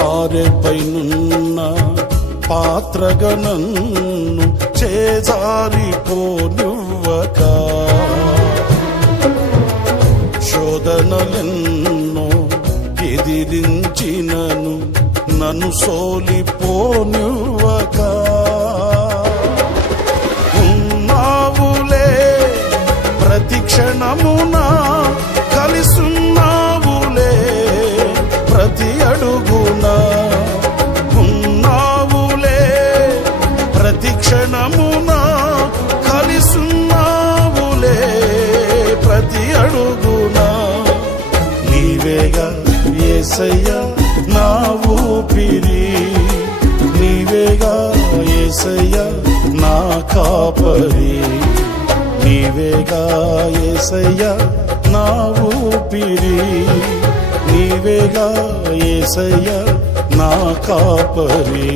సారెపైనున్న పాత్రగా నన్ను చేజారిపోనివ్వక, శోధనలెన్నో ఎదిరించినను నన్ను సోలిపోనివ్వక, ఉన్నావులే ప్రతి క్షణమున కలిసున్నావులే ప్రతి అడుగున, ఉన్నావులే ప్రతి క్షణమున కలిసున్నావులే ప్రతి అడుగున. నీవేగా యేసయ్యా నా ఊపిరి, నీవేగా యేసయ్యా నా కాపరి, నీవేగా యేసయ్యా నా ఊపిరి, నీవేగా యేసయ్యా నా కాపరి.